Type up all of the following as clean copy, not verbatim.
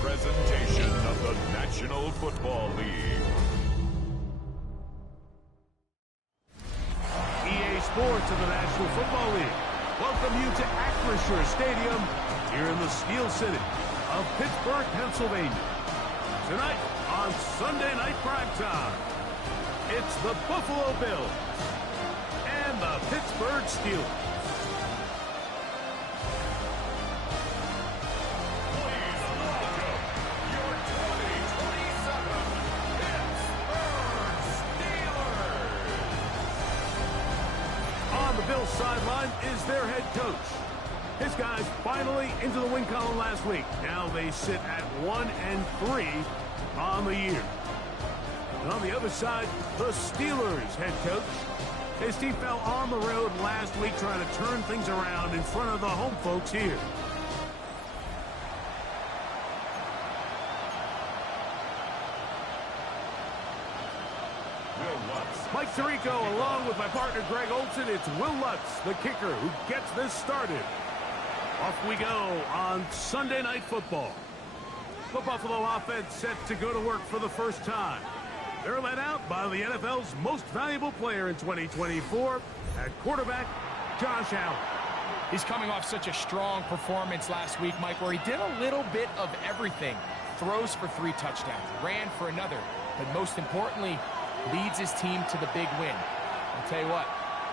presentation of the National Football League. EA Sports of the National Football League welcome you to Acrisure Stadium here in the Steel City of Pittsburgh, Pennsylvania. Tonight on Sunday Night Primetime, it's the Buffalo Bills and the Pittsburgh Steelers. Please welcome your 2027 Pittsburgh Steelers. On the Bills sideline is their head coach. His guys finally into the win column last week. Now they sit at 1-3 on the year. And on the other side, the Steelers head coach. His team fell on the road last week trying to turn things around in front of the home folks here. Mike Tirico along with my partner Greg Olson. It's Will Lutz, the kicker, who gets this started. Off we go on Sunday Night Football. The Buffalo offense set to go to work for the first time. They're led out by the NFL's most valuable player in 2024 at quarterback, Josh Allen. He's coming off such a strong performance last week, Mike, where he did a little bit of everything. Throws for 3 touchdowns, ran for another, but most importantly, leads his team to the big win. I'll tell you what,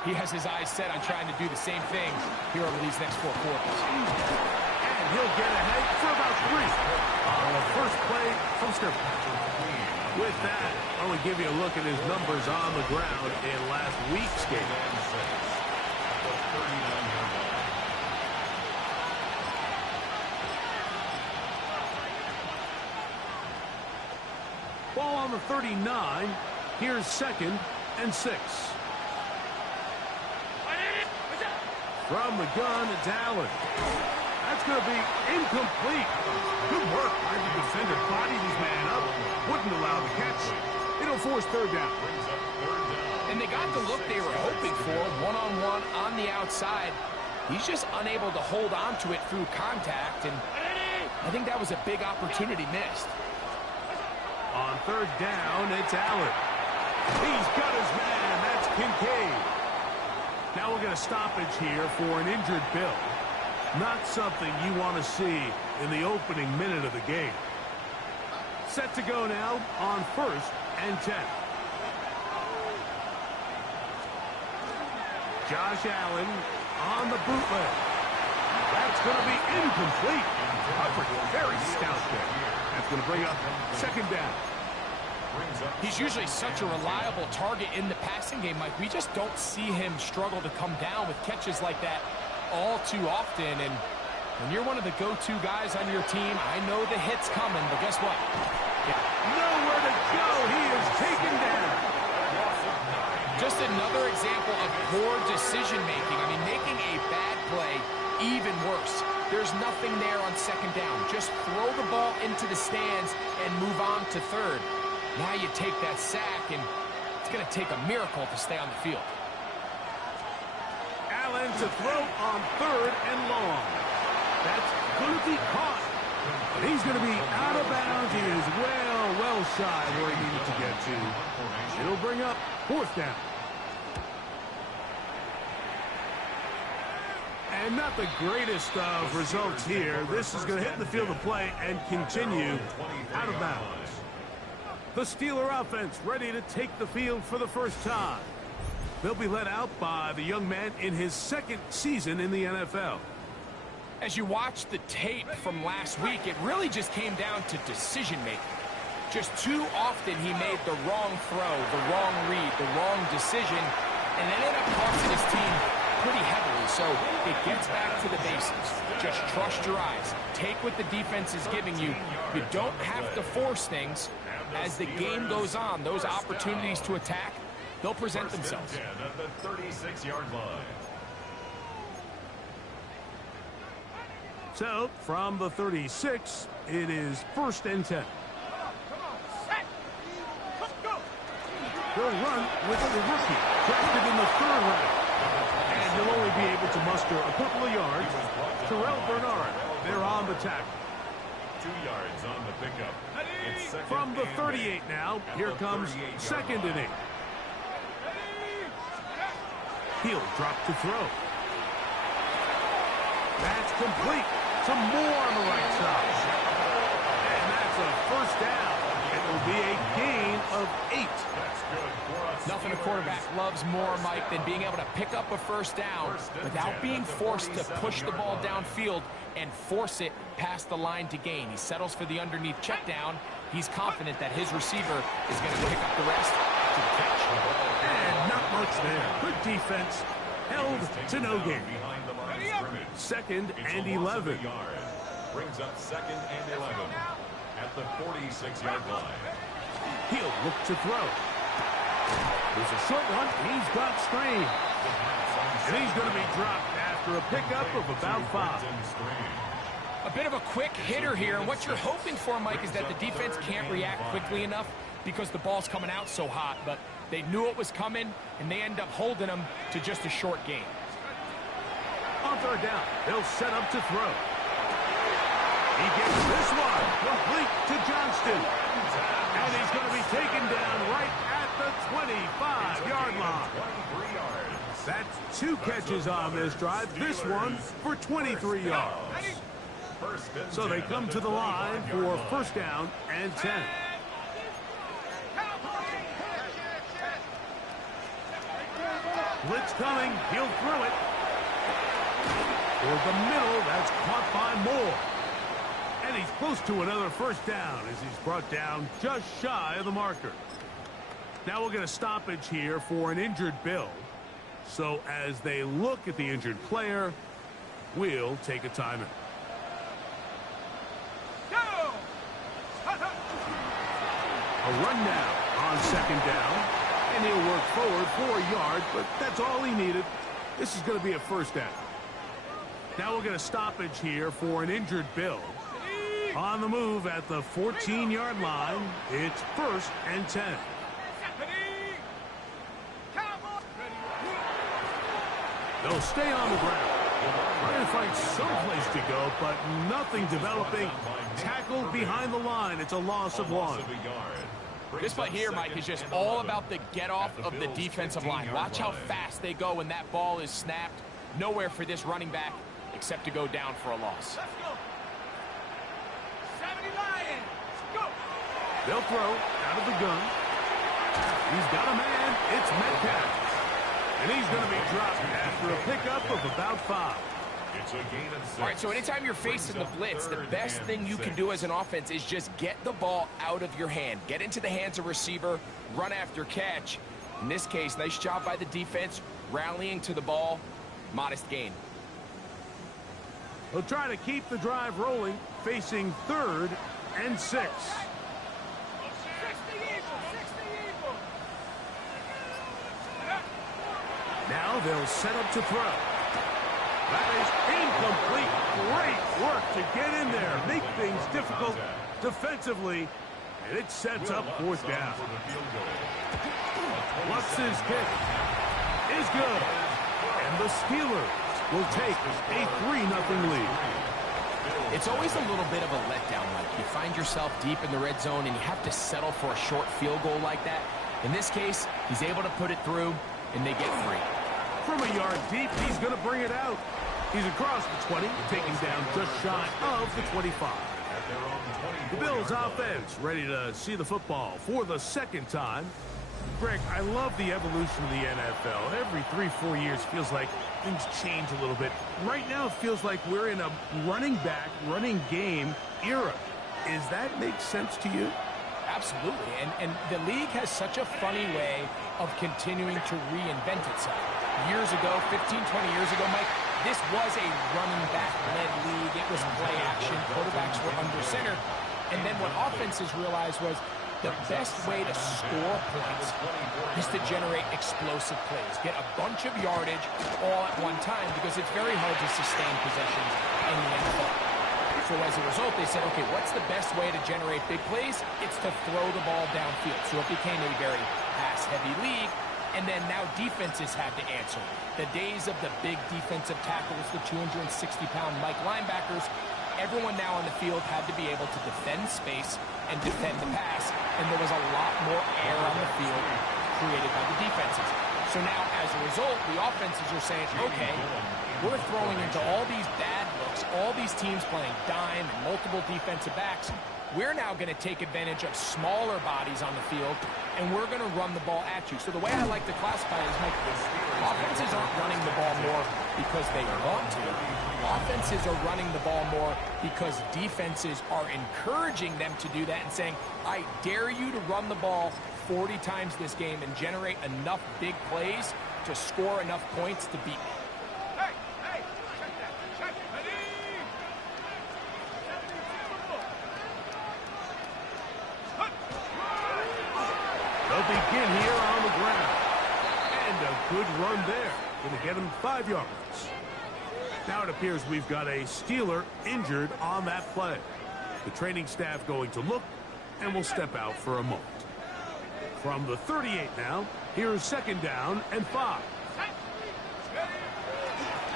he has his eyes set on trying to do the same thing here over these next 4 quarters. And he'll get ahead for about 3 on the first play from scrimmage. With that, I want to give you a look at his numbers on the ground in last week's game. Ball on the 39. Here's 2nd and 6. From the gun, it's Allen. That's going to be incomplete. Good work by the defender. Bodied his man up. Wouldn't allow the catch. It'll force 3rd down. And they got the look they were hoping for, one-on-one on the outside. He's just unable to hold on to it through contact, and I think that was a big opportunity missed. On 3rd down, it's Allen. He's got his man. That's Kincaid. Now we're going to stoppage here for an injured Bill. Not something you want to see in the opening minute of the game. Set to go now on 1st and 10. Josh Allen on the bootleg. That's going to be incomplete. Coverage very stout there. That's going to bring up 2nd down. He's usually such a reliable target in the passing game, Mike. We just don't see him struggle to come down with catches like that all too often. And when you're one of the go-to guys on your team, I know the hit's coming, but guess what? Nowhere to go. He is taken down. Just another example of poor decision-making. I mean, making a bad play even worse. There's nothing there on 2nd down. Just throw the ball into the stands and move on to 3rd. Now you take that sack, and it's going to take a miracle to stay on the field. Allen to throw on 3rd and long. That's going to be caught. He's going to be out of bounds. He is well shy where he needed to get to. It'll bring up 4th down. And not the greatest of results here. This is going to hit the field of play and continue out of bounds. The Steeler offense ready to take the field for the first time. They'll be led out by the young man in his 2nd season in the NFL. As you watch the tape from last week, it really just came down to decision-making. Just too often he made the wrong throw, the wrong read, the wrong decision, and ended up costing his team pretty heavily. So it gets back to the basics. Just trust your eyes. Take what the defense is giving you. You don't have to force things. As the game goes on, those opportunities to attack, they'll present themselves. At the 36-yard line. So, from the 36, it is 1st and 10. They'll run with the rookie, drafted in the 3rd round. And he'll only be able to muster a couple of yards. Terrell Bernard, they're on the tackle. 2 yards on the pickup. It's second From the and 38 now, here comes 2nd and 8. He'll drop to throw. That's complete. Some more on the right side. And that's a first down. It will be a gain of 8. That's good for us. Nothing a quarterback loves more, Mike, than being able to pick up a first down without being forced to push the ball downfield and force it past the line to gain. He settles for the underneath check down. He's confident that his receiver is going to pick up the rest to the catch. And not much there. Good defense. Held to no gain. Behind the line of scrimmage. 2nd It's and a loss of 11. a yard. Brings up 2nd and 11 at the 46-yard line. He'll look to throw. There's a short one. He's got strain. And he's going to be dropped after a pickup of about 5. A bit of a quick hitter here, and what you're hoping for, Mike, is that the defense can't react quickly enough because the ball's coming out so hot, but they knew it was coming, and they end up holding them to just a short gain. On 3rd down, they'll set up to throw. He gets this one complete to Johnston. And he's going to be taken down right at the 25-yard line. 23 yards. That's 2 catches on this drive. This one for 23 yards. So they come to the line for first down and 10. Blitz coming. He'll throw it. Toward the middle. That's caught by Moore. And he's close to another first down as he's brought down just shy of the marker. Now we'll get a stoppage here for an injured Bill. So as they look at the injured player, we'll take a timeout. A run now on 2nd down. And he'll work forward for a yard, but that's all he needed. This is going to be a first down. Now we'll get a stoppage here for an injured Bill. On the move at the 14-yard line, it's 1st and 10. They'll stay on the ground. Trying to find some place to go, but nothing developing. Tackled behind the line. It's a loss of 1. This play here, Mike, is just all about the get-off of the defensive line. Watch how fast they go when that ball is snapped. Nowhere for this running back except to go down for a loss. They'll throw out of the gun. He's got a man. It's Metcalf. And he's going to be dropped after a pickup of about 5. It's a gain of 6. All right, so anytime you're facing the blitz, the best thing you can do as an offense is just get the ball out of your hand. Get into the hands of receiver, run after catch. In this case, nice job by the defense, rallying to the ball. Modest gain. He'll try to keep the drive rolling, facing 3rd and 6. Now they'll set up to throw. That is incomplete. Great work to get in there. Make things difficult defensively. And it sets up 4th down. Lutz's kick is good. And the Steelers will take a 3-0 lead. It's always a little bit of a letdown, Mike. You find yourself deep in the red zone and you have to settle for a short field goal like that. In this case, he's able to put it through and they get free. From a yard deep, he's going to bring it out. He's across the 20, taking down just shy of the 25. The Bills offense ready to see the football for the 2nd time. Greg, I love the evolution of the NFL. Every 3-4 years feels like things change a little bit. Right now it feels like we're in a running back, running game era. Does that make sense to you? Absolutely, and the league has such a funny way of continuing to reinvent itself. Years ago, 15, 20 years ago, Mike, this was a running back-led league. It was play action. Quarterbacks were under center. And then what offenses realized was the best way to score points is to generate explosive plays. Get a bunch of yardage all at one time because it's very hard to sustain possessions in the NFL. So as a result, they said, okay, what's the best way to generate big plays? It's to throw the ball downfield. So it became a very pass-heavy league. And then now defenses had to answer. The days of the big defensive tackles, the 260-pound Mike linebackers, everyone now on the field had to be able to defend space and defend the pass, and there was a lot more air on the field created by the defenses. So now, as a result, the offenses are saying, okay, we're throwing into all these bad looks, all these teams playing dime and multiple defensive backs. We're now going to take advantage of smaller bodies on the field, and we're going to run the ball at you. So the way I like to classify it is, Mike, offenses aren't running the ball more because they want to. Offenses are running the ball more because defenses are encouraging them to do that and saying, I dare you to run the ball 40 times this game and generate enough big plays to score enough points to beat me. They'll begin here on the ground. And a good run there. Going to get him 5 yards. Now it appears we've got a Steeler injured on that play. The training staff going to look, and will step out for a moment. From the 38 now, here's 2nd down and 5.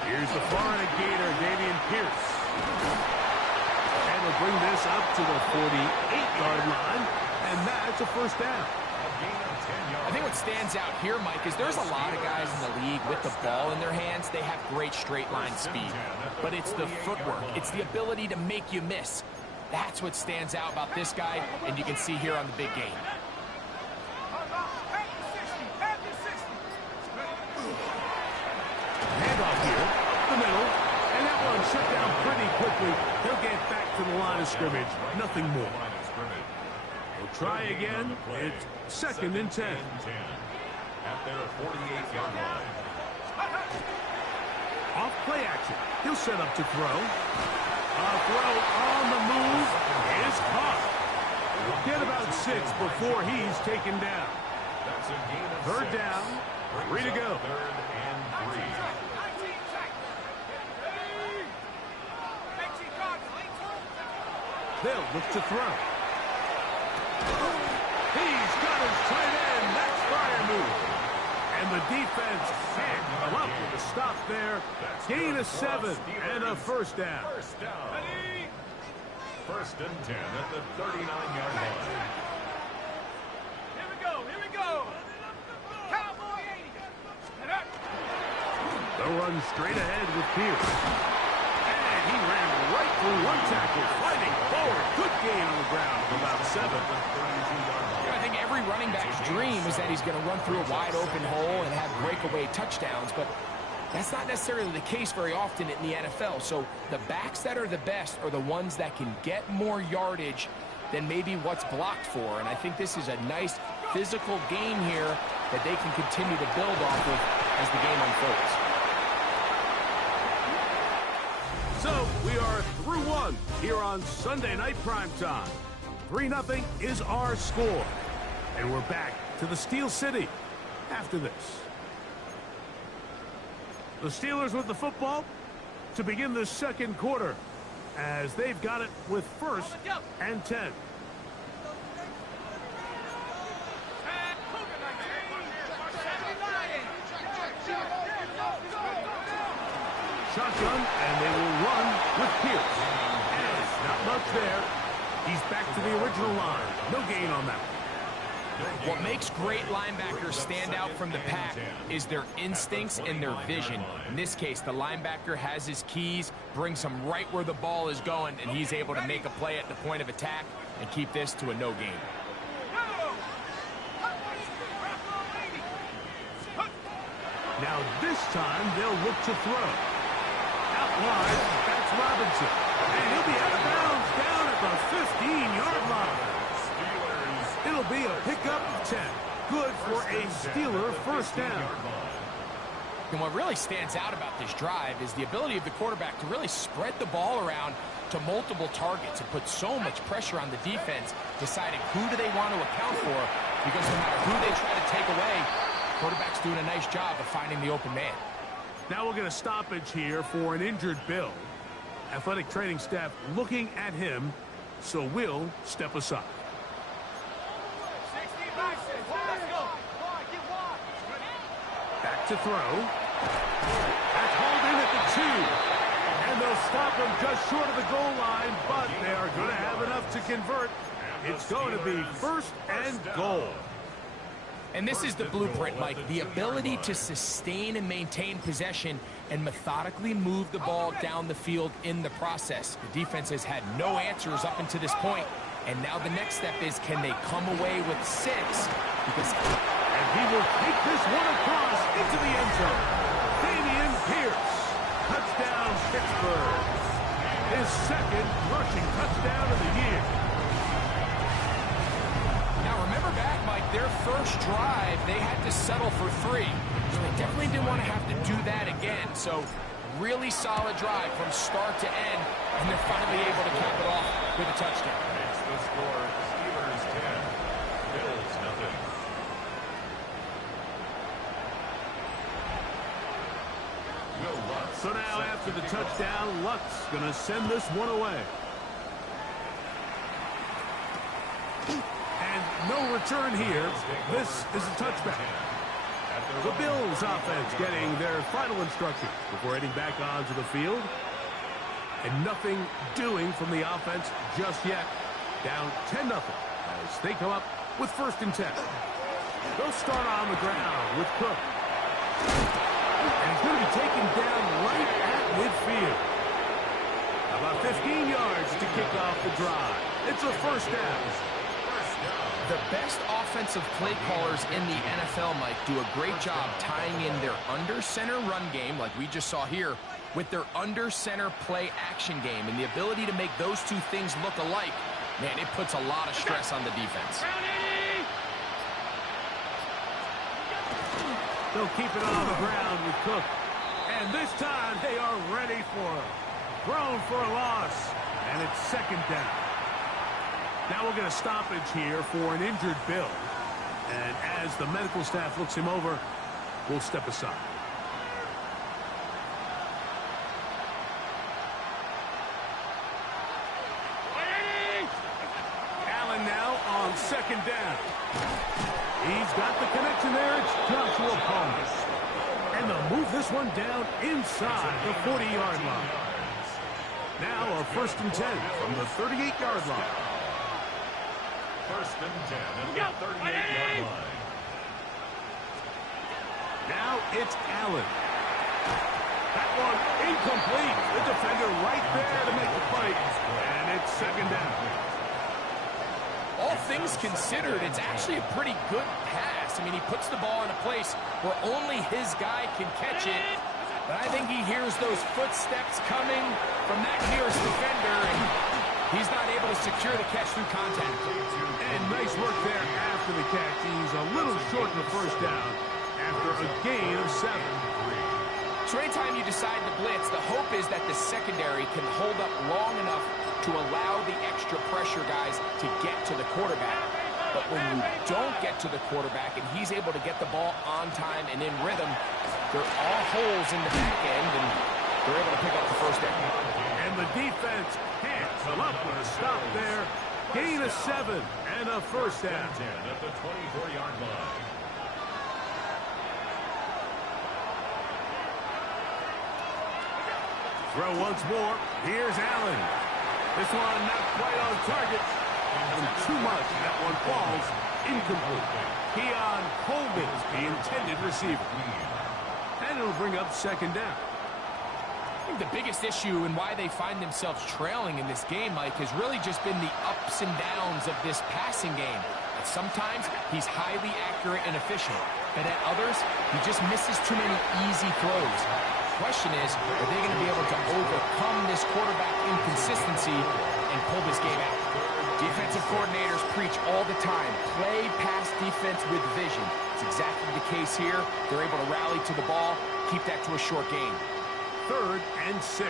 Here's the Florida Gator, Dameon Pierce. And he'll bring this up to the 48-yard line, and that's a 1st down. I think what stands out here, Mike, is there's a lot of guys in the league with the ball in their hands. They have great straight line speed, but it's the footwork. It's the ability to make you miss. That's what stands out about this guy, and you can see here on the big game. Handoff here, up the middle, and that one shut down pretty quickly. He'll get back to the line of scrimmage, nothing more. We'll try again. It's 2nd and 10. At their 48-yard line. Off play action. He'll set up to throw. A throw on the move is caught. We'll get about 6 before he's taken down. That's a gain of 3rd 6. down. 3 to go. 3rd and 3. They'll look to throw. He's got his tight end. That's fire move. And the defense can't come up with a stop there. Gain of 7 and a 1st down. 1st down. 1st and 10 at the 39-yard line. Here we go. Cowboy 80. They'll run straight ahead with Pierce. And he ran right through one tackle, fighting forward. Good gain on the ground of about 7. I think every running back's dream is that he's going to run through a wide open hole and have breakaway touchdowns, but that's not necessarily the case very often in the NFL. So the backs that are the best are the ones that can get more yardage than maybe what's blocked for. And I think this is a nice physical game here that they can continue to build off of as the game unfolds. So we are through 1 here on Sunday Night Primetime. 3-0 is our score. And we're back to the Steel City after this. The Steelers with the football to begin the 2nd quarter as they've got it with 1st and 10. Shotgun, and they will run with Pierce. And not much there. He's back to the original line. No gain on that one. What makes great linebackers stand out from the pack is their instincts and their vision. In this case, the linebacker has his keys, brings him right where the ball is going, and he's able to make a play at the point of attack and keep this to a no gain. Now this time they'll look to throw. Out wide, that's Robinson. And he'll be out of bounds down at the 15-yard line. It'll be a pickup of 10. Good for a Steeler 1st down. And what really stands out about this drive is the ability of the quarterback to really spread the ball around to multiple targets and put so much pressure on the defense, deciding who do they want to account for, because no matter who they try to take away, quarterback's doing a nice job of finding the open man. Now we'll get a stoppage here for an injured Bill. Athletic training staff looking at him, so we'll step aside. Back to throw. That's hauled in at the 2. And they'll stop him just short of the goal line, but they are going to have enough to convert. It's going to be first and goal. And this is the blueprint, Mike. The ability to sustain and maintain possession and methodically move the ball down the field in the process. The defense has had no answers up until this point, and now the next step is, can they come away with 6? And he will take this one across into the end zone. Damian Pierce. Touchdown, Pittsburgh. His second rushing touchdown of the year. Now remember back, Mike, their first drive, they had to settle for 3. So they definitely didn't want to have to do that again. So really solid drive from start to end, and they're finally able to cap it off with a touchdown. It's the score, Steelers 10, Bills nothing. So now after the touchdown, Lutz going to send this one away. And no return here. This is a touchback. The Bills offense getting their final instructions before heading back onto the field. And nothing doing from the offense just yet. Down 10-0 as they come up with 1st and 10. They'll start on the ground with Cook. And he's going to be taken down right at midfield. About 15 yards to kick off the drive. It's a first down. The best offensive play callers in the NFL, Mike, do a great job tying in their under-center run game, like we just saw here, with their under-center play action game. And the ability to make those two things look alike, man, it puts a lot of stress on the defense. They'll keep it on the ground with Cook. And this time they are ready for him. Thrown for a loss. And it's 2nd down. Now we'll get a stoppage here for an injured Bill. And as the medical staff looks him over, we'll step aside. Allen now on 2nd down. He's got the connection there. It's Joshua Palmer. And they'll move this one down inside the 40-yard line. Now a 1st and 10 from the 38-yard line. 1st and 10 at the 38-yard line. Now it's Allen. That one incomplete. The defender right there to make the play. And it's 2nd down. All things considered, it's actually a pretty good pass. I mean, he puts the ball in a place where only his guy can catch it. But I think he hears those footsteps coming from that nearest defender, and he's not able to secure the catch through contact. And nice work there after the catch. He's a little short in the 1st down after a gain of 7. So anytime you decide to blitz, the hope is that the secondary can hold up long enough to allow the extra pressure guys to get to the quarterback. But when you don't get to the quarterback and he's able to get the ball on time and in rhythm, there are all holes in the back end, and they're able to pick up the 1st down. And the defense can't come up with a stop there. Gain of 7 and a 1st down. 10 at the 24-yard line. Throw once more. Here's Allen. This one not quite on target. And too much. That one falls incomplete. Keon Coleman, the intended receiver. And it'll bring up 2nd down. I think the biggest issue and why they find themselves trailing in this game, Mike, has really just been the ups and downs of this passing game. And sometimes he's highly accurate and efficient, but at others, he just misses too many easy throws. The question is, are they going to be able to overcome this quarterback inconsistency and pull this game out? Defensive coordinators preach all the time, play pass defense with vision. It's exactly the case here. They're able to rally to the ball, keep that to a short gain. 3rd and 6.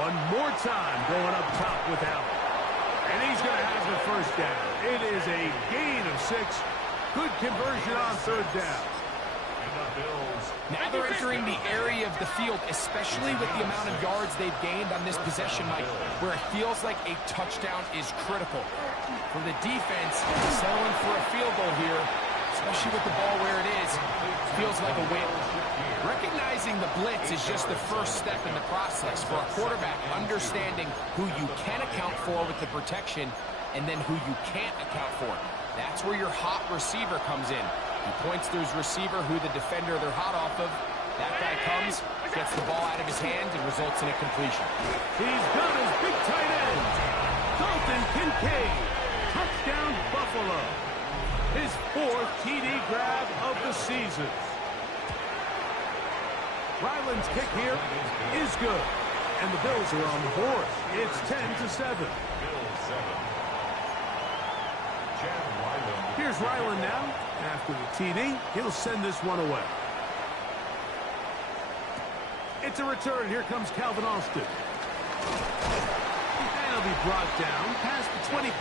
One more time going up top with Allen. And he's going to have the 1st down. It is a gain of 6. Good conversion on 3rd down. And the Bills. Now they're entering the area of the field, especially with the amount of yards they've gained on this possession, Mike, where it feels like a touchdown is critical. For the defense, settling for a field goal here, especially with the ball where it is, feels like a win. Recognizing the blitz is just the first step in the process for a quarterback understanding who you can account for with the protection and then who you can't account for. That's where your hot receiver comes in. He points to his receiver, who the defender they're hot off of. That guy comes, gets the ball out of his hand, and results in a completion. He's got his big tight end, Dalton Kincaid. Touchdown, Buffalo. His 4th TD grab of the season. Ryland's kick here is good, and the Bills are on the board. It's 10-7. Here's Ryland now. After the TD, he'll send this one away. It's a return. Here comes Calvin Austin. And he'll be brought down past the 25.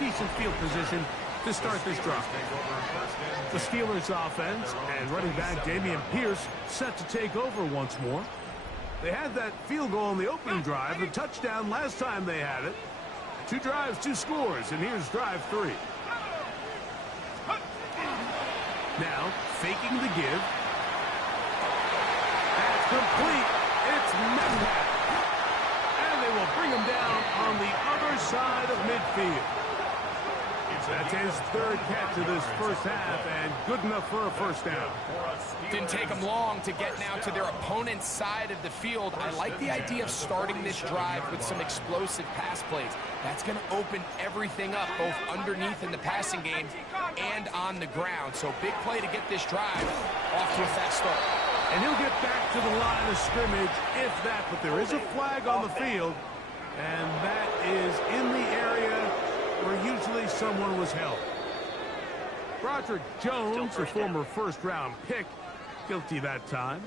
Decent field position to start this drive. The Steelers offense and running back Dameon Pierce set to take over once more. They had that field goal on the opening drive, the touchdown last time they had it. 2 drives, 2 scores, and here's drive 3. Now, faking the give. That's complete. It's Metcalf. And they will bring him down on the other side of midfield. That's his 3rd catch of this first half, and good enough for a first down. Didn't take them long to get now to their opponent's side of the field. I like the idea of starting this drive with some explosive pass plays. That's going to open everything up, both underneath in the passing game and on the ground. So big play to get this drive off to a fast start. And he'll get back to the line of scrimmage, if that, but there is a flag on the field, and that is in the area where usually someone was held. Broderick Jones, a former first-round pick, guilty that time.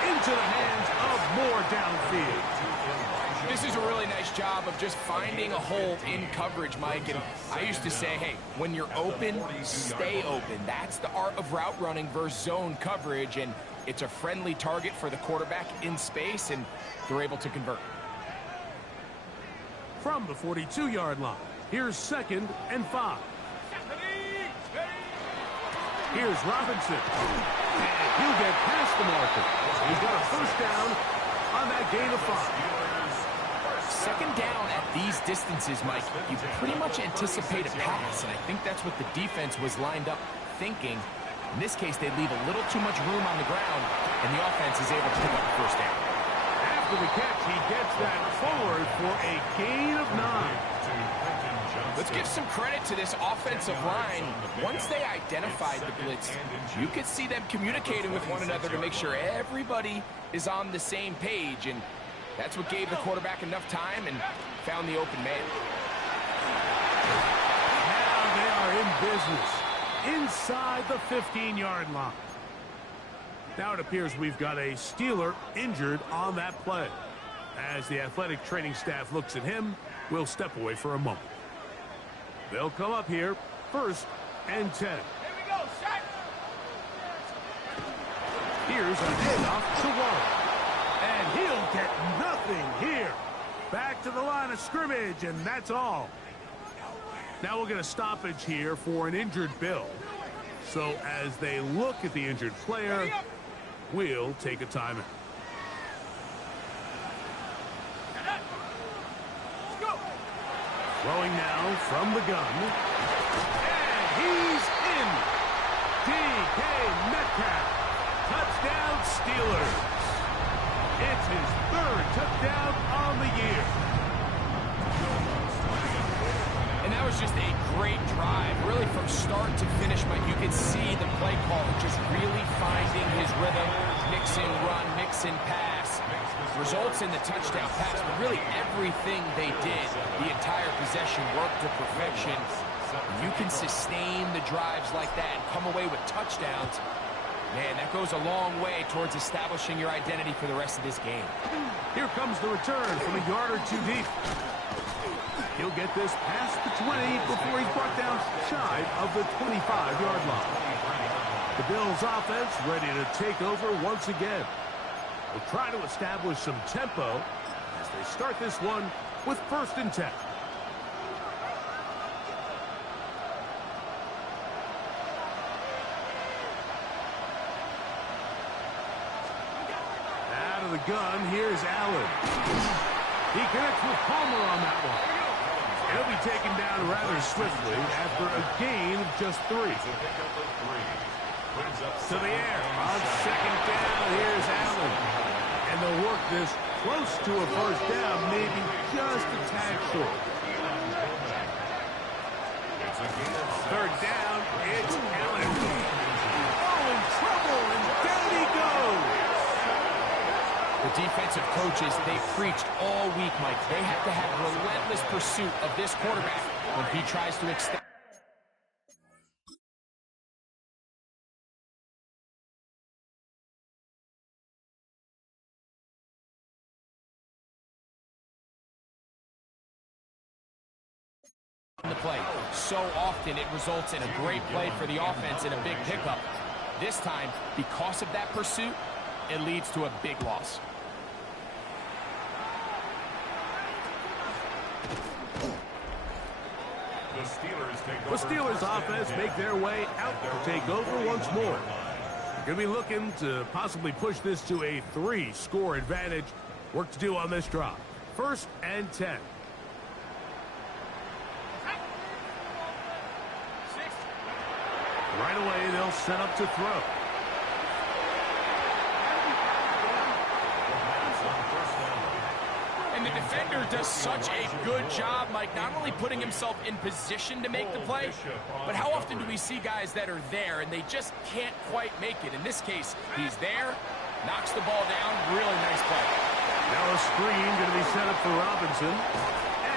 Into the hands of Moore downfield. This is a really nice job of just finding a hole in coverage, Mike. And I used to say, hey, when you're open, stay open. That's the art of route running versus zone coverage. And it's a friendly target for the quarterback in space, and they're able to convert. From the 42-yard line, here's 2nd and 5. Here's Robinson. And he'll get past the marker. He's got a first down on that gain of 5. Second down at these distances, Mike, you pretty much anticipate a pass, and I think that's what the defense was lined up thinking. In this case, they leave a little too much room on the ground, and the offense is able to pick up the first down. After the catch, he gets that forward for a gain of 9. Let's give some credit to this offensive line. Once they identified the blitz, you could see them communicating with one another to make sure everybody is on the same page, and that's what gave the quarterback enough time and found the open man. Now they are in business inside the 15-yard line. Now it appears we've got a Steeler injured on that play. As the athletic training staff looks at him, we'll step away for a moment. They'll come up here, 1st and 10. Here we go, set. Here's a handoff to Warren. And he'll get nothing here. Back to the line of scrimmage, and that's all. Now we'll get a stoppage here for an injured Bill. So as they look at the injured player, we'll take a timeout. Throwing now from the gun. And he's in. DK Metcalf. Touchdown Steelers. It's his 3rd touchdown on the year. And that was just a great drive. Really from start to finish, Mike, you could see the play call just really finding his rhythm. Mix and run, mix and pass. Results in the touchdown pass, but really everything they did, the entire possession worked to perfection. You can sustain the drives like that and come away with touchdowns. Man, that goes a long way towards establishing your identity for the rest of this game. Here comes the return from a yard or two deep. He'll get this past the 20 before he's brought down shy of the 25-yard line. The Bills offense ready to take over once again. They'll try to establish some tempo as they start this one with 1st and 10. Out of the gun, here's Allen. He connects with Palmer on that one. He'll be taken down rather swiftly after a gain of just 3. To the air on 2nd down, here's Allen. And they'll work this close to a 1st down, maybe just a tad short. 3rd down, it's Allen. Oh, in trouble, and down he goes. The defensive coaches, they preached all week, Mike. They have to have relentless pursuit of this quarterback when he tries to extend. The play. So often it results in a great play for the offense and a big pickup. This time, because of that pursuit, it leads to a big loss. The Steelers offense make their way out to take over once more. They're going to be looking to possibly push this to a 3-score advantage. Work to do on this drive. 1st and 10. Right away, they'll set up to throw. And the defender does such a good job, Mike, not only putting himself in position to make the play, but how often do we see guys that are there and they just can't quite make it? In this case, he's there, knocks the ball down, really nice play. Now a screen going to be set up for Robinson,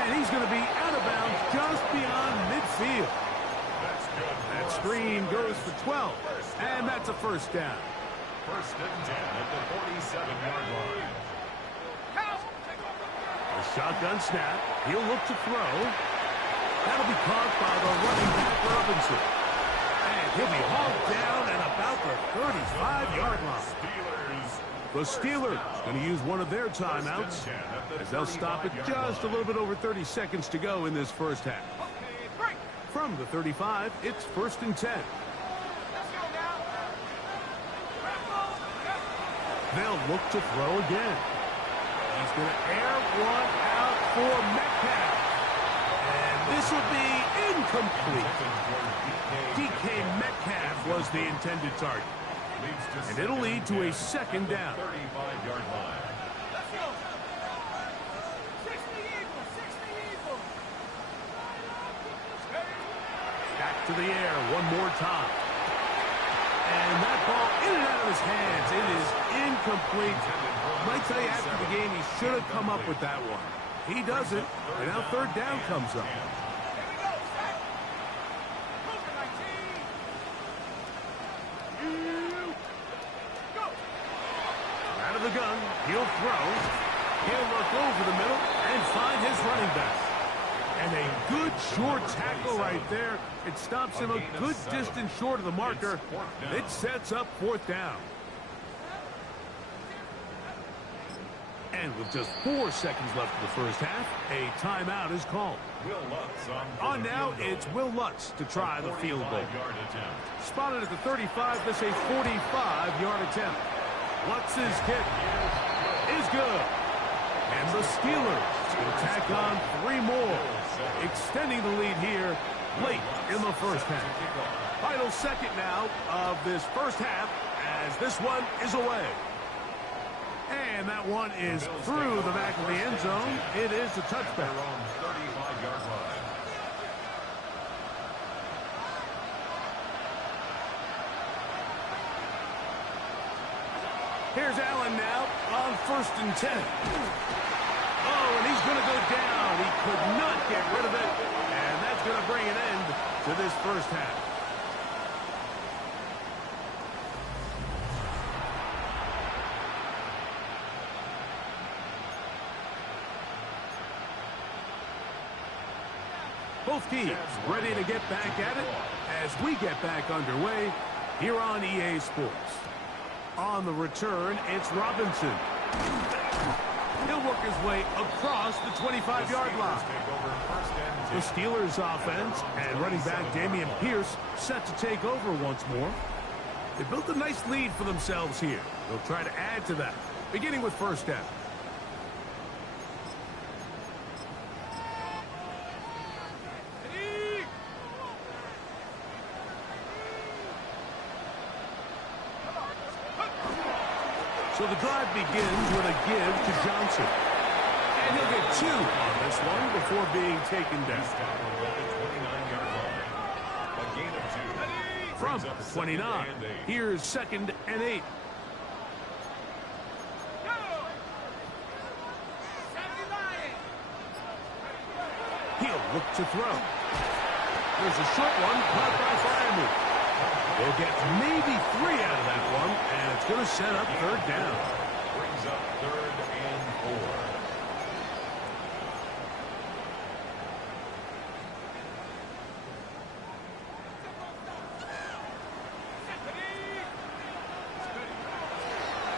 and he's going to be out of bounds just beyond midfield. That screen goes for 12, and that's a 1st down. 1st and 10 at the 47-yard line. A shotgun snap. He'll look to throw. That'll be caught by the running back Robinson. And he'll be hauled down at about the 35-yard line. The Steelers going to use one of their timeouts as they'll stop it just a little bit over 30 seconds to go in this 1st half. From the 35, it's 1st and 10. They'll look to throw again. He's going to air one out for Metcalf. And this will be incomplete. DK Metcalf was the intended target. And it'll lead to a 2nd down. 35-yard line. Back to the air one more time. And that ball in and out of his hands. It is incomplete. Might tell you after the game he should have come up with that one. He doesn't. And now 3rd down comes up. Out of the gun. He'll throw. He'll look over the middle and find his running back. And a good short tackle right there. It stops him a good distance short of the marker. It sets up 4th down. And with just 4 seconds left in the 1st half, a timeout is called. On now, it's Will Lutz to try the field goal. Spotted at the 35, this a 45-yard attempt. Lutz's kick is good. And the Steelers will tack on 3 more, extending the lead here late in the 1st half. Final second now of this 1st half as this one is away. And that one is through the back of the end zone. It is a touchback. Here's Allen now on 1st and 10. Oh, and he's going to go down. He could not get rid of it. And that's going to bring an end to this 1st half. Both teams ready to get back at it as we get back underway here on EA Sports. On the return, it's Robinson. He'll work his way across the 25-yard line. The Steelers offense and running back Dameon Pierce set to take over once more. They built a nice lead for themselves here. They'll try to add to that, beginning with first down. So the drive begins with a give to Johnson. And he'll get 2 on this one before being taken down. A gain of 2. From 29, here's 2nd and 8. He'll look to throw. There's a short one caught by Fireman. They'll get maybe 3 out of that one, and it's going to set up third down. Brings up 3rd and 4.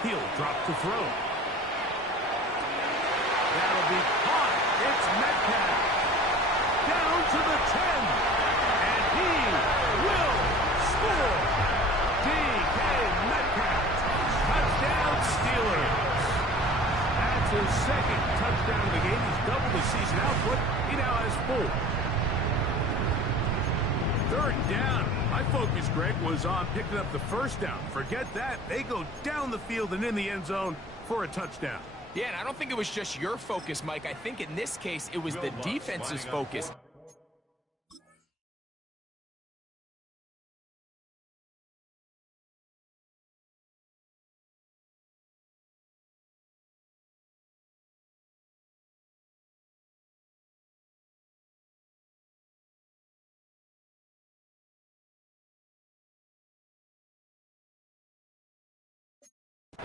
He'll drop to throw. That'll be caught. It's Metcalf. Down to the 10. And he will score. DK Metcalf. Touchdown Steelers. That's his 2nd touchdown of the game. He's doubled his season output. He now has 4. 3rd down. My focus, Greg, was on picking up the first down. Forget that. They go down the field and in the end zone for a touchdown. Yeah, and I don't think it was just your focus, Mike. I think in this case, it was the defense's focus.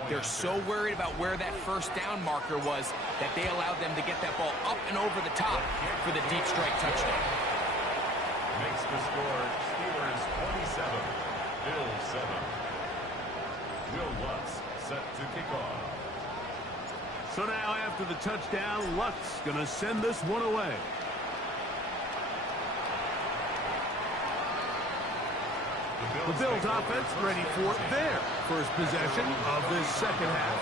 They're so worried about where that first down marker was that they allowed them to get that ball up and over the top for the deep strike touchdown. Makes the score Steelers 27, Bills 7. Will Lutz set to kick off. So now after the touchdown, Lutz going to send this one away. The Bills offense ready for their first possession of this second half.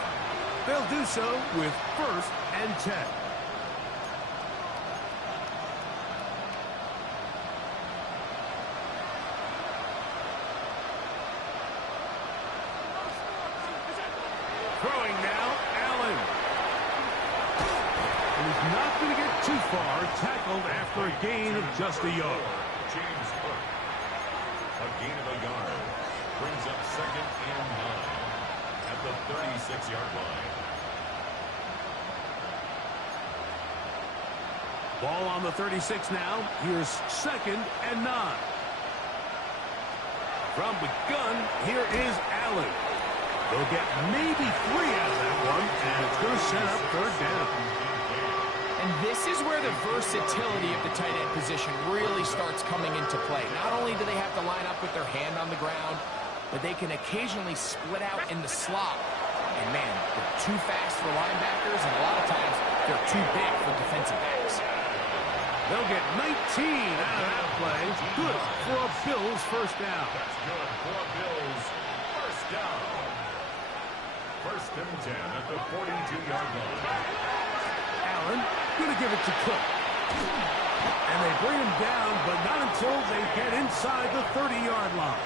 They'll do so with 1st and 10. Throwing now, Allen. And he's not going to get too far, tackled after a gain of just a yard. James Hook. A gain of a yard. Brings up 2nd and 9 at the 36-yard line. Ball on the 36 now. Here's 2nd and 9. From the gun, here is Allen. They'll get maybe 3 out of that one, and it's going to set up third down. And this is where the versatility of the tight end position really starts coming into play. Not only do they have to line up with their hand on the ground, but they can occasionally split out in the slot. And man, they're too fast for linebackers, and a lot of times they're too big for defensive backs. They'll get 19 out of that play. Good for a Bills first down. That's good for Bills first down. 1st and 10 at the 42-yard line. Allen going to give it to Cook. And they bring him down, but not until they get inside the 30-yard line.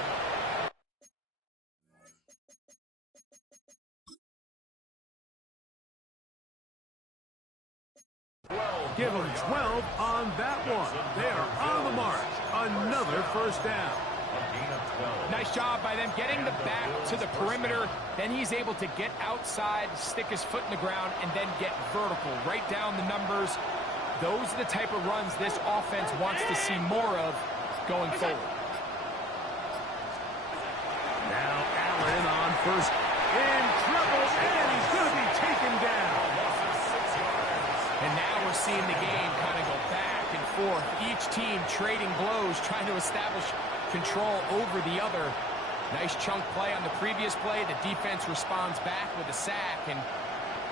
Give them 12 on that one. They are on the march. Another first down. Nice job by them getting the back to the perimeter. Then he's able to get outside, stick his foot in the ground, and then get vertical. Right down the numbers. Those are the type of runs this offense wants to see more of going forward. Now Allen on first in trouble, and he's going to be taken down. And now we're seeing the game kind of go back and forth. Each team trading blows, trying to establish control over the other. Nice chunk play on the previous play. The defense responds back with a sack, and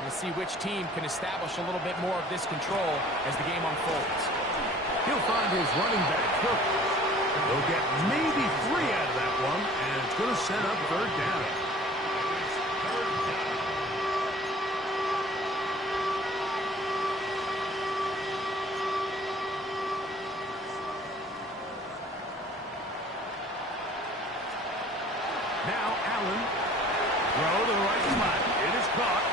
we'll see which team can establish a little bit more of this control as the game unfolds. He'll find his running back, Cook. He'll get maybe 3 out of that one, and it's going to set up third down. Now Allen, throw to the right flat. It is caught.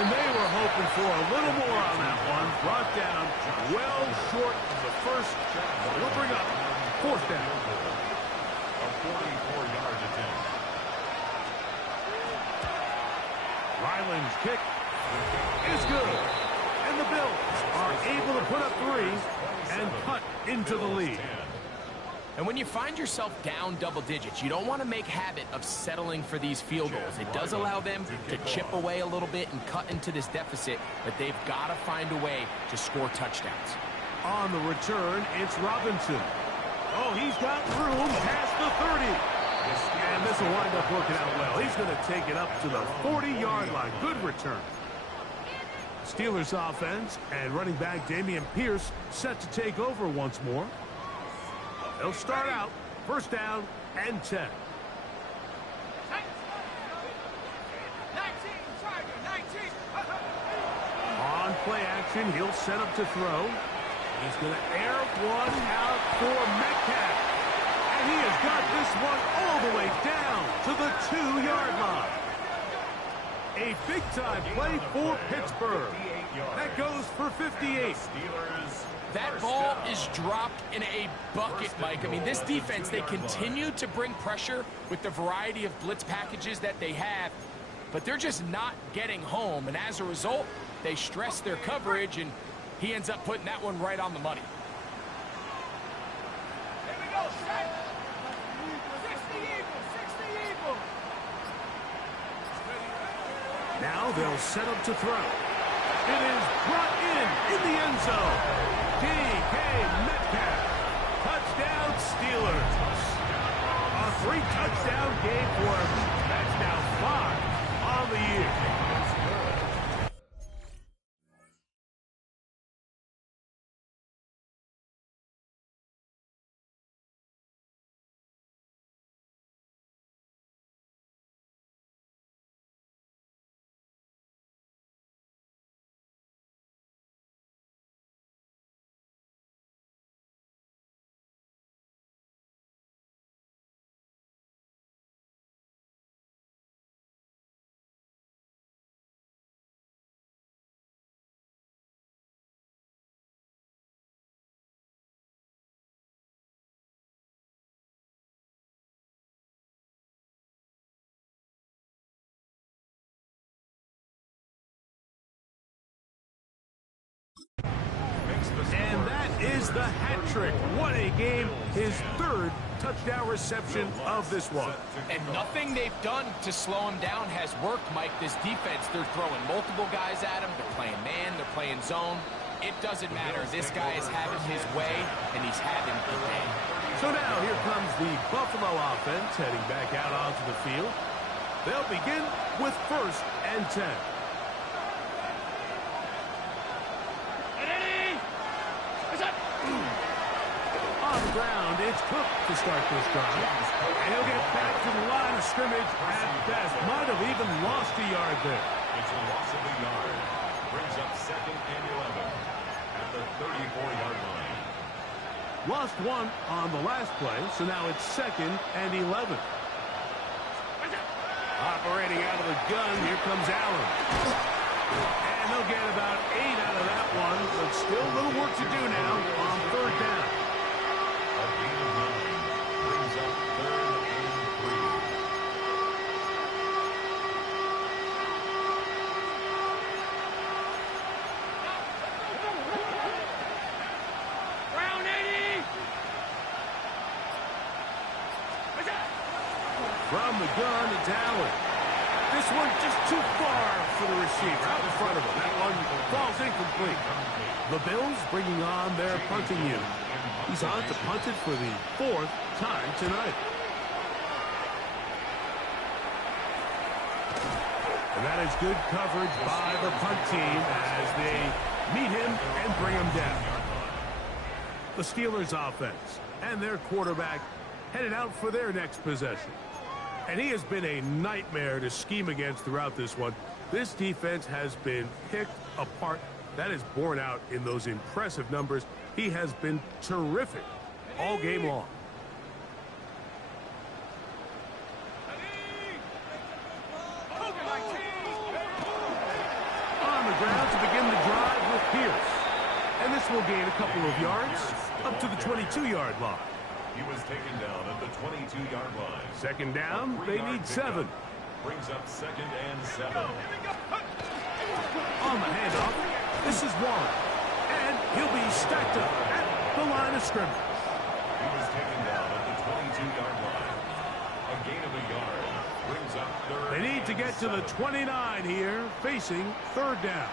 And they were hoping for a little more on that one. Brought down well short of the first. We'll bring up fourth down. A 44-yard attempt. Ryland's kick is good. And the Bills are able to put up 3 and cut into the lead. And when you find yourself down double digits, you don't want to make habit of settling for these field goals. It does allow them to chip away a little bit and cut into this deficit, but they've got to find a way to score touchdowns. On the return, it's Robinson. Oh, he's got room past the 30. And this will wind up working out well. He's going to take it up to the 40-yard line. Good return. Steelers offense and running back Dameon Pierce set to take over once more. They'll start out first down and 10. 19, Tiger, 19. On play action, he'll set up to throw. He's going to air one out for Metcalf. And he has got this one all the way down to the 2-yard line. A big-time play for Pittsburgh. That goes for 58. Steelers. That ball is dropped in a bucket, Mike. I mean, this defense, they continue to bring pressure with the variety of blitz packages that they have, but they're just not getting home. And as a result, they stress their coverage, and he ends up putting that one right on the money. Here we go, set. 60 Eagles, 60 Eagles. Now they'll set up to throw. It is brought in the end zone. DK Metcalf. Touchdown Steelers. A 3-touchdown game for him. That's now 5 on the year. And that is the hat trick. What a game. His 3rd touchdown reception of this one. And nothing they've done to slow him down has worked, Mike. This defense, they're throwing multiple guys at him. They're playing man, they're playing zone. It doesn't matter. This guy is having his way, and he's having the day. So now here comes the Buffalo offense heading back out onto the field. They'll begin with first and 10. On the ground, it's Cook to start this drive. And he'll get back to the line of scrimmage at best. Might have even lost a yard there. It's a loss of a yard. Brings up 2nd and 11 at the 34-yard line. Lost 1 on the last play, so now it's 2nd and 11. Operating out of the gun, here comes Allen. And they'll get about 8 out of that one, but still a little work to do now on third down. A gain of 9 brings up 3rd and 3. Round 80. From the gun, it's Allen. This one just too far for the receiver, out in front of him. That one falls incomplete. The Bills bringing on their punting unit. He's on to punt it for the 4th time tonight. And that is good coverage by the punt team as they meet him and bring him down. The Steelers offense and their quarterback headed out for their next possession. And he has been a nightmare to scheme against throughout this one. This defense has been picked apart. That is borne out in those impressive numbers. He has been terrific all game long. On the ground to begin the drive with Pierce. And this will gain a couple of yards up to the 22-yard line. He was taken down at the 22-yard line. Second down, they need 7. Brings up 2nd and 7. On the handoff, this is Warren. And he'll be stacked up at the line of scrimmage. He was taken down at the 22-yard line. A gain of a yard. Brings up 3rd. They need to get to the 29 here, facing 3rd down.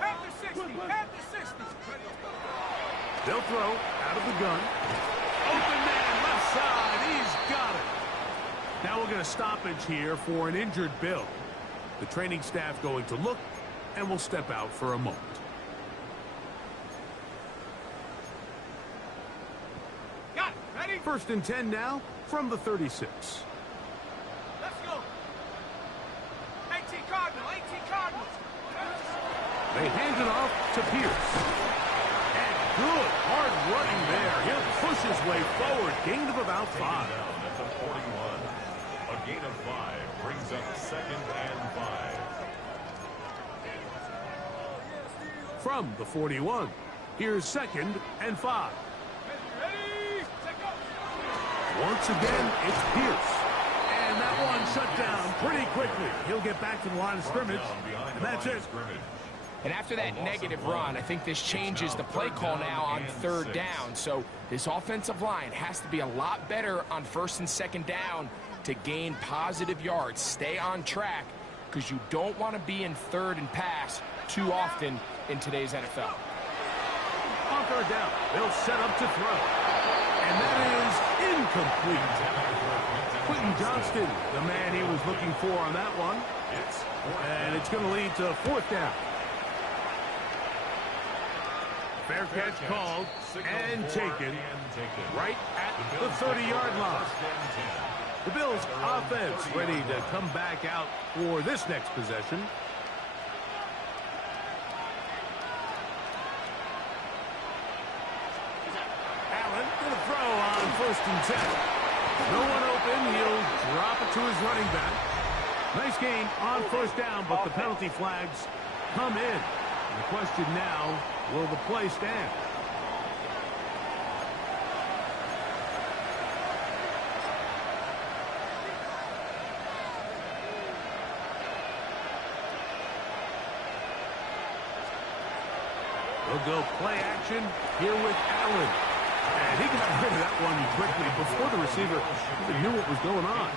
At the 60. At the 60. They'll throw out of the gun. Open man, left side. He's got it. Now we'll get a stoppage here for an injured Bill. The training staff going to look, and will step out for a moment. Got it. Ready? 1st and 10 now from the 36. Let's go. 18 Cardinal. 18 Cardinals. They hand it off to Pierce. And good, hard running there. He'll push his way forward. Gain of about 5. Down at the 41. A gain of 5 brings up 2nd and 5. From the 41, here's 2nd and 5. Ready? Set go. Once again, it's Pierce. And that one shut down pretty quickly. He'll get back to the line of scrimmage, and that's it. And after that negative run, I think this changes the play call now on 3rd down. So this offensive line has to be a lot better on 1st and 2nd down to gain positive yards. Stay on track because you don't want to be in 3rd and pass too often in today's NFL. On 3rd down, they'll set up to throw. And that is incomplete. Quentin Johnston, the man he was looking for on that one. And it's going to lead to 4th down. Fair catch called and taken right at the 30-yard line. The Bills offense ready to come back out for this next possession. Allen going to throw on 1st and 10. No one open. He'll drop it to his running back. Nice gain on 1st down, but the penalty flags come in. The question now, will the play stand? They'll go play action here with Allen. And he got rid of that one quickly before the receiver even knew what was going on.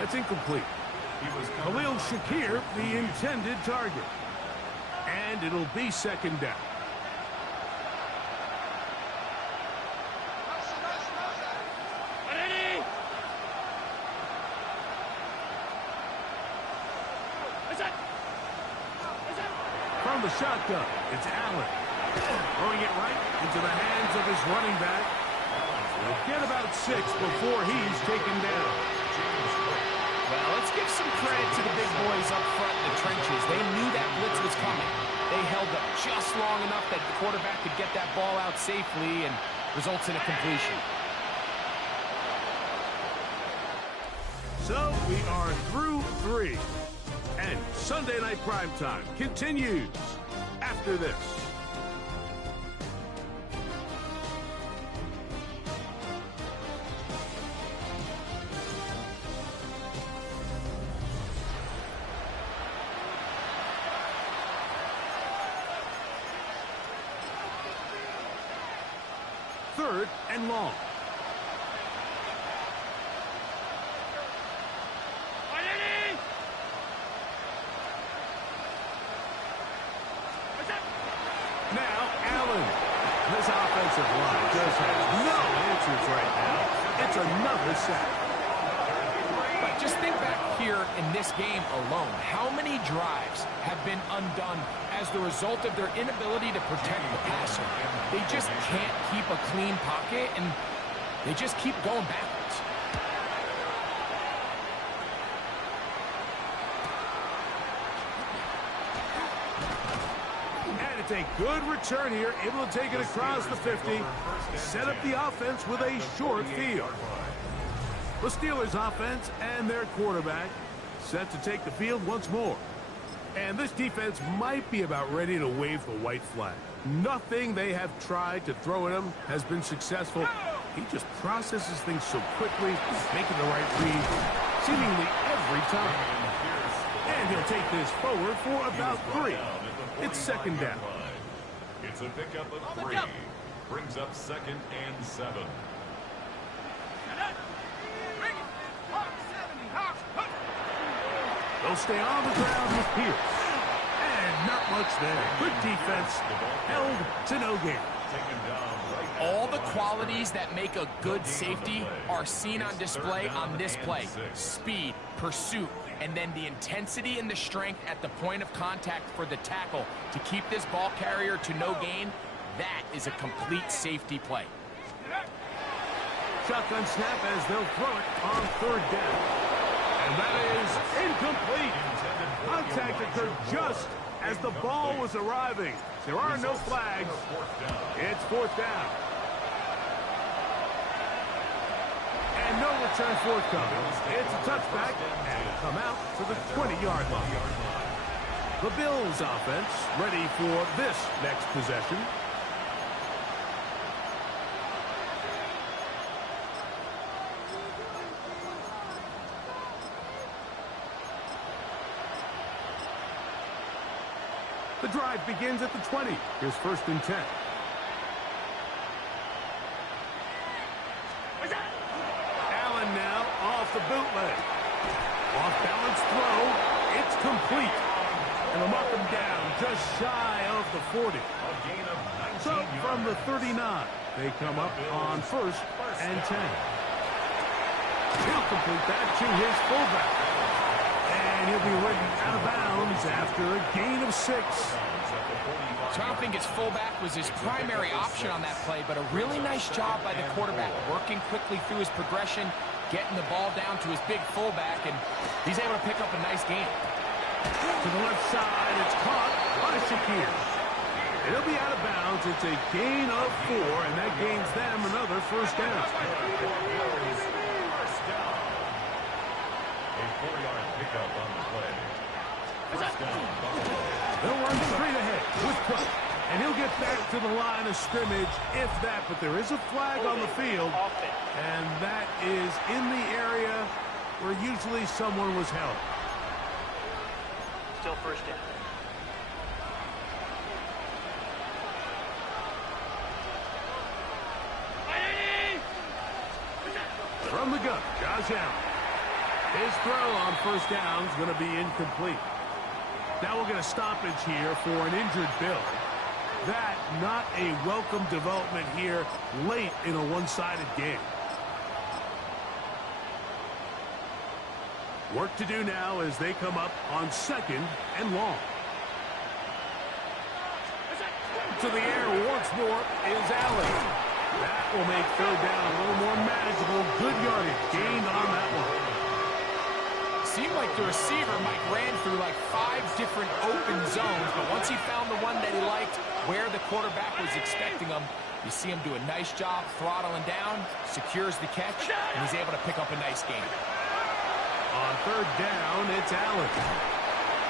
That's incomplete. Khalil Shakir, the intended target. And it'll be 2nd down. From the shotgun, it's Allen. Throwing it right into the hands of his running back. He'll get about 6 before he's taken down. Well, let's give some credit to the big boys up front in the trenches. They knew that blitz was coming. They held up just long enough that the quarterback could get that ball out safely and results in a completion. So we are through 3. And Sunday Night Primetime continues after this. Third and long. pressures right now. It's another sack. But just think back here in this game alone. How many drives have been undone as the result of their inability to protect the passer? They just can't keep a clean pocket, and they just keep going backwards. And it's a good return here, able to take it across the 50, set up the offense with a short field. The Steelers offense and their quarterback set to take the field once more. And this defense might be about ready to wave the white flag. Nothing they have tried to throw at him has been successful. He just processes things so quickly, making the right read seemingly every time. And he'll take this forward for about 3. It's second down. It's a pickup of 3. Brings up 2nd and 7. They'll stay on the ground with Pierce. And not much there. Good defense. Held to no gain. All the qualities that make a good safety are seen on display on this play. Speed, pursuit, and then the intensity and the strength at the point of contact for the tackle to keep this ball carrier to no gain. That is a complete safety play. Shotgun snap as they'll throw it on 3rd down. And that is incomplete. Contact occurred just as the ball was arriving. There are no flags. It's 4th down. And no return forthcoming. It's a touchback and come out to the 20-yard line. The Bills offense ready for this next possession. The drive begins at the 20. Here's 1st and 10. Allen now off the bootleg. Off-balance throw. It's complete. And they'll mark him down just shy of the 40. So from the 39, they come up on 1st and 10. He'll complete that to his fullback. And he'll be ridden out of bounds after a gain of 6. So I don't think his fullback was his primary option on that play, but a really nice job by the quarterback, working quickly through his progression, getting the ball down to his big fullback, and he's able to pick up a nice gain. To the left side, it's caught by Shakir. It'll be out of bounds. It's a gain of 4, and that gains them another 1st down. A 4-yard pickup on the play. First down, Buffalo. They'll run straight ahead with Cook. And he'll get back to the line of scrimmage, if that. But there is a flag on the field. And that is in the area where usually someone was held. Still 1st down. From the gun, Josh Allen. His throw on 1st down is going to be incomplete. Now we'll get a stoppage here for an injured Bill. That not a welcome development here late in a one-sided game. Work to do now as they come up on 2nd and long. To the air once more is Allen. That will make 3rd down a little more manageable. Good yardage gained on that one. Seemed like the receiver, Mike, ran through like 5 different open zones, but once he found the one that he liked, where the quarterback was expecting him, you see him do a nice job throttling down, secures the catch, and he's able to pick up a nice gain. On 3rd down, it's Allen.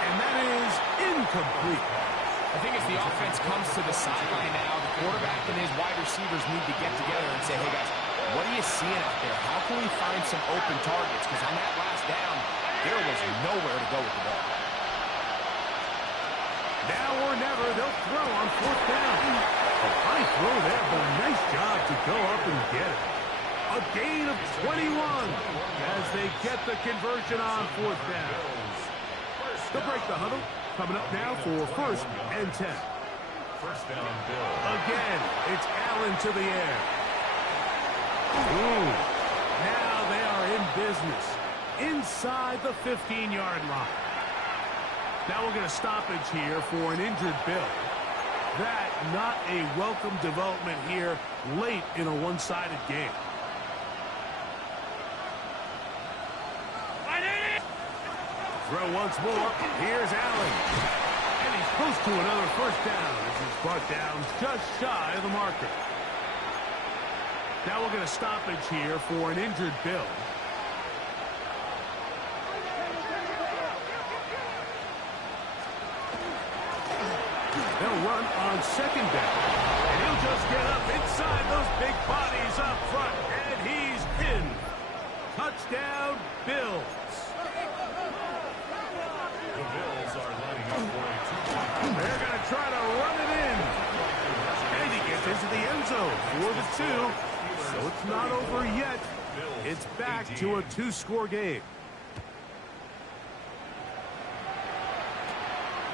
And that is incomplete. I think as the offense comes to the sideline now, the quarterback and his wide receivers need to get together and say, hey guys, what are you seeing out there? How can we find some open targets? Because on that last down, there was nowhere to go with the ball. Now or never, they'll throw on 4th down. A high throw there, but a nice job to go up and get it. A gain of 21 as they get the conversion on 4th down. They'll break the huddle. Coming up now for 1st and 10. First down, Bill. Again, it's Allen to the air. Ooh. Now they are in business inside the 15-yard line. Now we're going to stoppage here for an injured Bill. That not a welcome development here late in a one-sided game. Throw once more. Here's Allen. And he's close to another first down as he's brought down just shy of the marker. Now we're going to stoppage here for an injured Bill. They'll run on second down. And he'll just get up inside those big bodies up front. And he's in. Touchdown, Bills. The Bills are lining up for a two-point. They're going to try to run it in. And he gets into the end zone for the 2. So it's not over yet. It's back to a 2-score game.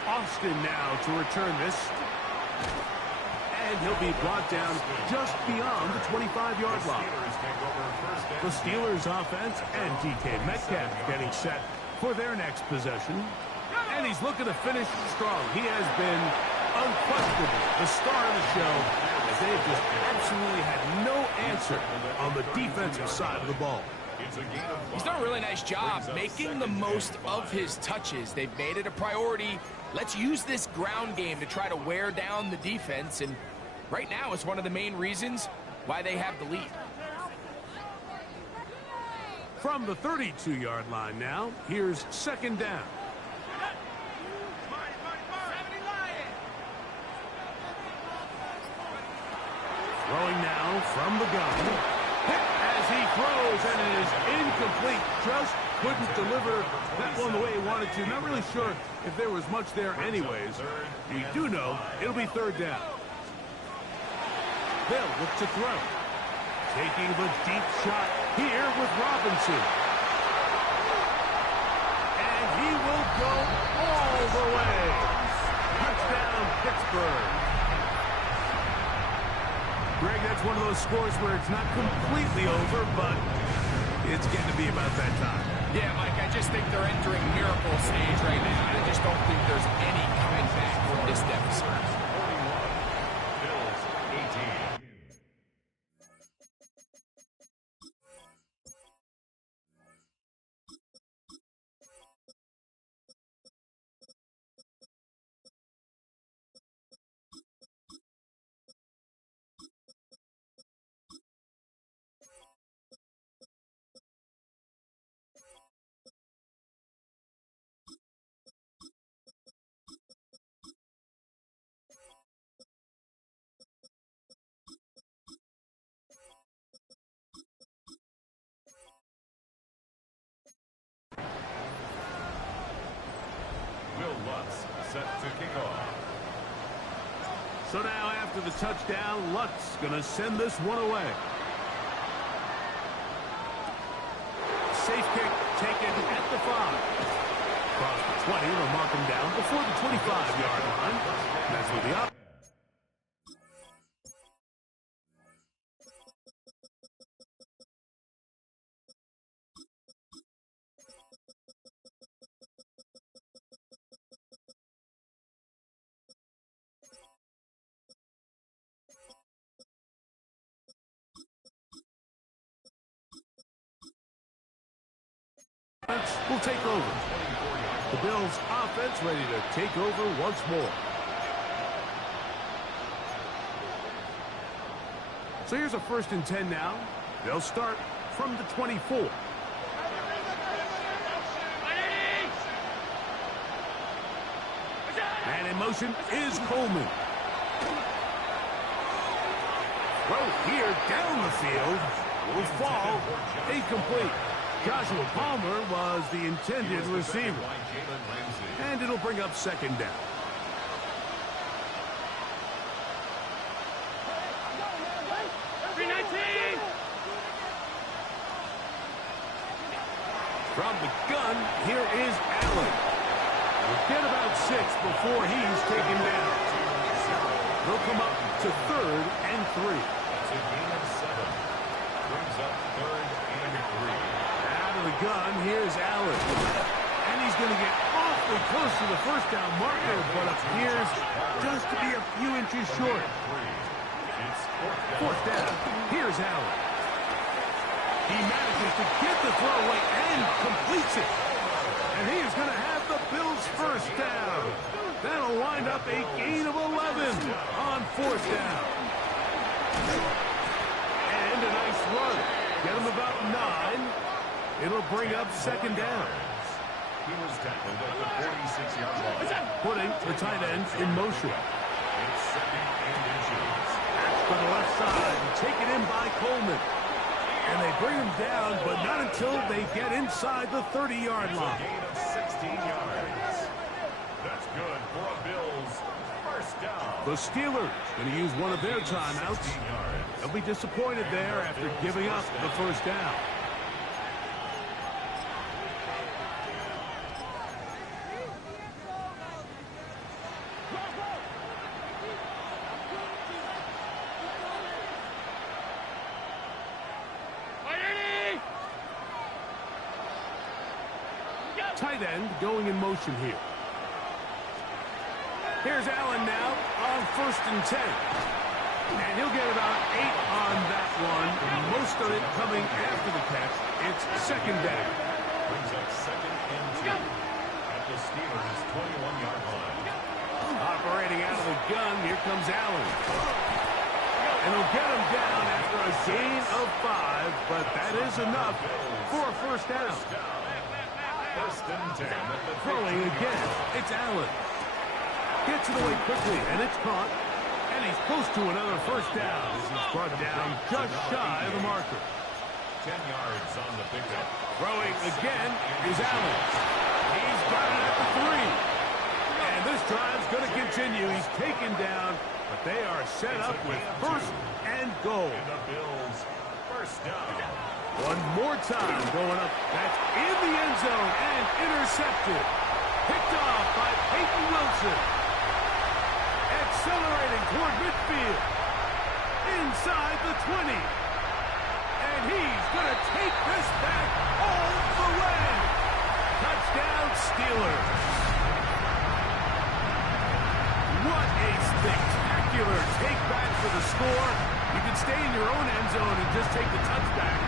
Austin now to return this. And he'll be brought down just beyond the 25-yard line. The Steelers offense and DK Metcalf getting set for their next possession. And he's looking to finish strong. He has been unquestionably the star of the show, as they've just absolutely had no answer on the defensive side of the ball. He's done a really nice job making the most of his touches. They've made it a priority. Let's use this ground game to try to wear down the defense, and right now it's one of the main reasons why they have the lead. From the 32-yard line now, here's second down. Throwing now from the gun. Hit as he throws, and it is incomplete. Just couldn't deliver that one the way he wanted to. Not really sure if there was much there anyways. We do know it'll be third down. They'll look to throw. Taking the deep shot here with Robinson. And he will go all the way. Touchdown, Pittsburgh. Greg, that's one of those scores where it's not completely over, but it's getting to be about that time. Yeah, Mike, I just think they're entering miracle stage right now. I just don't think there's any coming back from this deficit. 41, Bills 18. Set to kick off. So now after the touchdown, Lutz going to send this one away. Safe kick taken at the 5. Across the 20, they'll mark him down before the 25-yard line. That's with the up. Will take over. The Bills offense ready to take over once more. So here's a 1st and 10 now. They'll start from the 24. And in motion is Coleman. Throw here down the field. Will fall. Incomplete. Joshua Palmer was the intended receiver. And it'll bring up second down. From the gun, here is Allen. We'll get about 6 before he's taken down. They'll come up to 3rd and 3. It's a gain of 7. Brings up 3rd and 3. Out of the gun, here's Allen. And he's going to get awfully close to the first down marker, but appears just to be a few inches short. It's 4th down. Here's Allen. He manages to get the throw away and completes it. And he is going to have the Bills' first down. That'll wind up a gain of 11 on 4th down. And a nice run. Get him about 9. It'll bring up 2nd down. He was tackled at the 46-yard line. Putting the tight end in motion. It's 2nd and inches. For the left side, taken in by Coleman. And they bring him down, but not until they get inside the 30-yard line. Gain of 16 yards. That's good for a Bills first down. The Steelers going to use one of their timeouts. 16 yards. They'll be disappointed there after giving up the first down. Tight end going in motion here. Here's Allen now on 1st and 10. And he'll get about 8 on that one. Most of it coming after the catch. It's 2nd down. Brings up 2nd and 2 at the Steelers' 21-yard line. Operating out of the gun, here comes Allen. And he'll get him down after a gain of 5, but that is enough for a first down. 1st and 10 at the Throwing again, it's Allen. Gets it away quickly, and it's caught. And he's close to another first down as he's brought down just shy of the marker. 10 yards on the pickup. Throwing again is Allen. He's got it at the 3. And this drive's going to continue. He's taken down, but they are set up with 1st and goal. And the Bills first down. One more time going up. That's in the end zone and intercepted. Picked off by Peyton Wilson. Accelerating toward midfield. Inside the 20. And he's going to take this back all the way. Touchdown Steelers. What a spectacular take back for the score. You can stay in your own end zone and just take the touchback.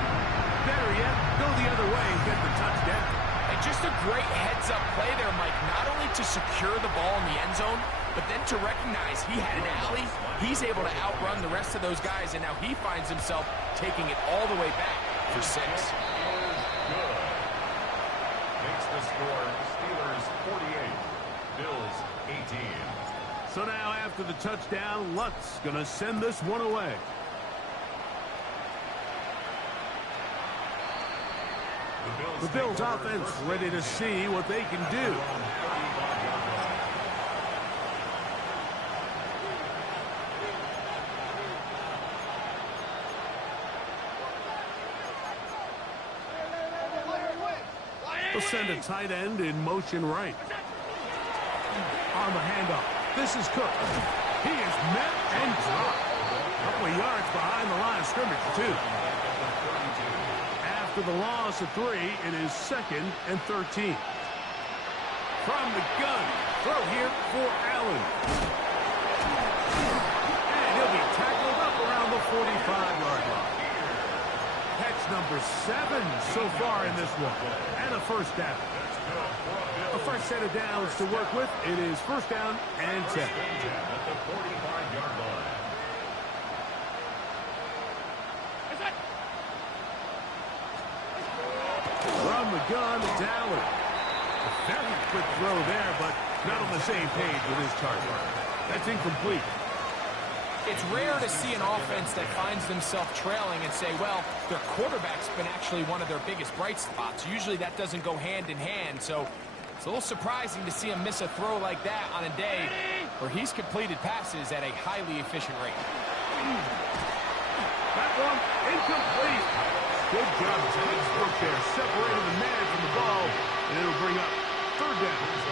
Better yet, go the other way and get the touchdown. And just a great heads-up play there, Mike. Not only to secure the ball in the end zone, but then to recognize he had an alley. He's able to outrun the rest of those guys, and now he finds himself taking it all the way back for 6. Good. Makes the score Steelers 48, Bills 18. So now after the touchdown, Lutz going to send this one away. The Bills offense ready to see what they can do. They'll send a tight end in motion right. On the handoff. This is Cook. He is met and dropped. A couple of yards behind the line of scrimmage, too. After the loss of 3, it is 2nd and 13. From the gun, throw here for Allen. And he'll be tackled up around the 45-yard line. Catch number 7 so far in this one. And a first down. A fresh set of downs to work with. It is 1st down and 10. At the 45-yard line. From the gun, it's Allen. A very quick throw there, but not on the same page with his target. That's incomplete. It's rare to see an offense that finds themselves trailing and say, well, their quarterback's been actually one of their biggest bright spots. Usually that doesn't go hand in hand, so it's a little surprising to see him miss a throw like that on a day where he's completed passes at a highly efficient rate. That one incomplete. Good job, textbook there, separating the man from the ball, and it'll bring up 3rd down.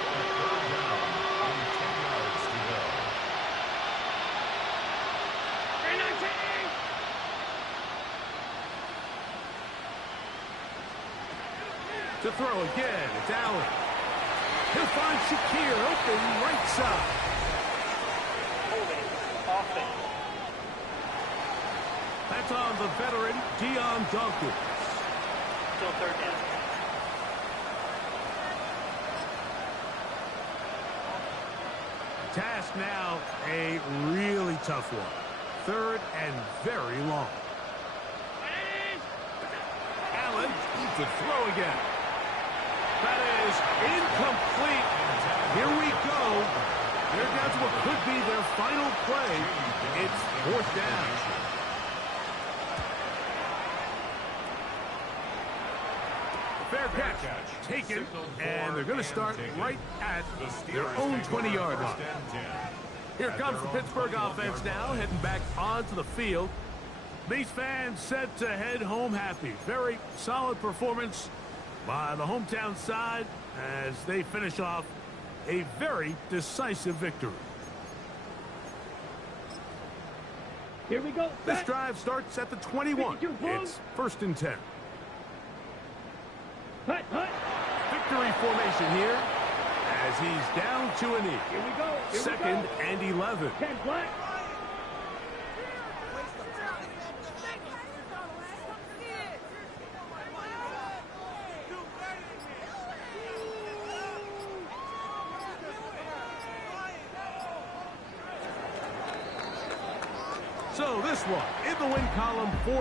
throw again. It's Allen. He'll find Shakir open right side. Holding. Offense. That's on the veteran, Dion Dawkins. Still third down. Task now, a really tough one. Third and very long. Allen to throw again. That is incomplete. Here we go. They're down to what could be their final play. It's fourth down. Fair catch taken, and they're going to start right at their own 20-yard line. Here comes the Pittsburgh offense now, heading back onto the field. These fans set to head home happy. Very solid performance by the hometown side as they finish off a very decisive victory. Here we go. This drive starts at the 21. It's first and 10. Hut, hut. Victory formation here as he's down to a knee. Here we go. Here Second we go. and 11. 10 black. So this one in the win column for